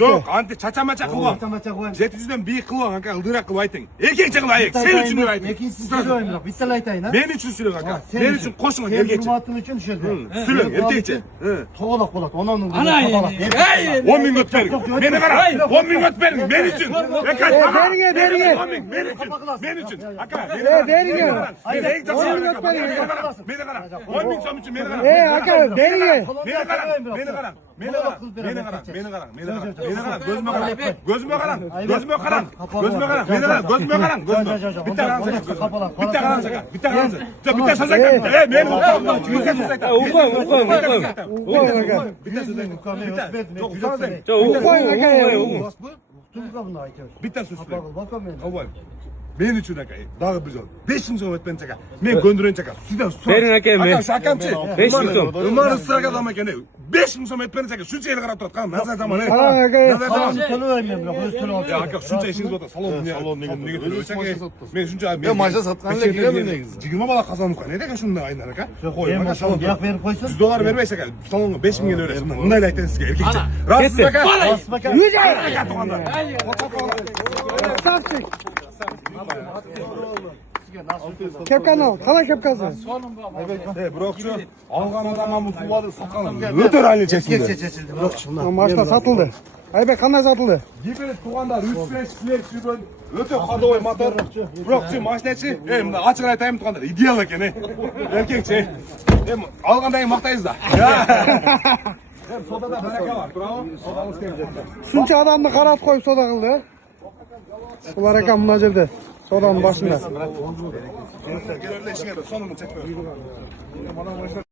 Yok, anti çaça-maça kılvan. Çaça-maça kılvan. 700'den büyük kılvan kanka, ıldırak kılvan aytın. Erkekçe kılvan ayık, sen için aytın. Ekinsiz söylüyorum bak, bitti aytayın ha. Ben için sürüyorum kanka. Ben için koşun Sen erkekçe. hürmatın için şöyle. Sürün erkekçe. Toğlak bolak, onun Ana yeni. 10 bin göt verin. Beni kara. 10 bin göt verin. Ben için. Berge. 10 bin. Ben için. Ben için. Aka. Berge. Beni kara. 10 bin som için beni kara. Aka berge. Beni kara. Beni kara. Beni kara. Beni kara. Beni kara. Beni kara. Gözüme kara. Gözüme kara. Gözüme kara. Gözüme kara. Beni kara. Gözüme kara. Gözüme. Bir tane sakın. Bir tane sakın. Bir tane sakın. Bir tane sakın. Ben men üçün aka, dağı bir zor. 500 so'm etmen çaka. Men göndüren çaka. Sizden sor. Verin aka men. Aka şakamçı. 500 so'm. Umarım sıraga adam ekene. 500 so'm etmen çaka. Şuncha yıl qarab turadi. Nazar zaman. Salon tölü vermem bak, öz tölü Ya alacağım. aka şuncha işiniz bo'lsa salon nega to'laysan? Men shuncha Men majda satqanlar keladi negizi. 20 bala qazanib qo'y. Nega shunda aynar aka? Qo'y. Ben salon yak verip koysun. $100 bermaysiz aka. Salonga 5000 ga öğretsin. Bunday aytayın sizga erkekçe. Razısınız aka? Basma kan. Aka to'g'anlar. Kepkan al. Kala kepkası. Biroqchi olgan odamman bu pullarni sotgan. O'ta rayli chekildi. Çeçildi. Yok şunlar. Maçta satıldı. Aybek kanday satıldı? Gibel tuğanlar 3-5 silek sürün. Öte hodovoy motor. Biroqchi mashinachi. Munda ochiq aytaymi tuğanlar. Ideal ekan. Erkekchi. Olgandan maqtaysiz da. Sodada baraka var. Bravo. Sodamiz keldi. Shuncha odamni qarab qo'yib soda qildi. Ular akam muna yerda. Sodanın başında. Gelirler işine de sonunu çekmiyor. Bana başlar